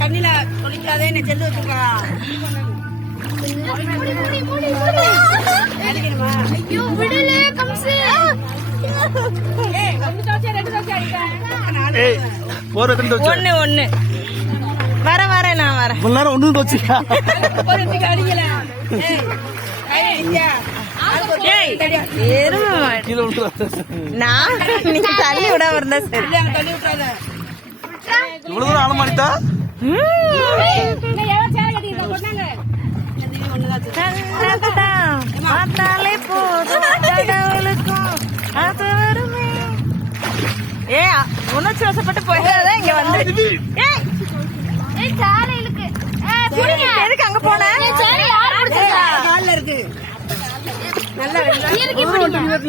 தண்ணில குளிக்காதே என்ன செல்லு வச்சுக்கா. ஒண்ணு ஒண்ணு வரேன் நான் வரேன். ஒண்ணு வச்சுக்கா. நான் நீங்க தள்ளி விடாம இருந்தா சரி. இவ்வளவு தூரம் ஆழமாடித்தா பார்த்தாலே போதும் கடவுளுக்கும் அது வருமே. உணர்ச்சி வசப்பட்டு போயிடாதான் இங்க வந்து. எதுக்கு அங்க போன இருக்கு நல்லா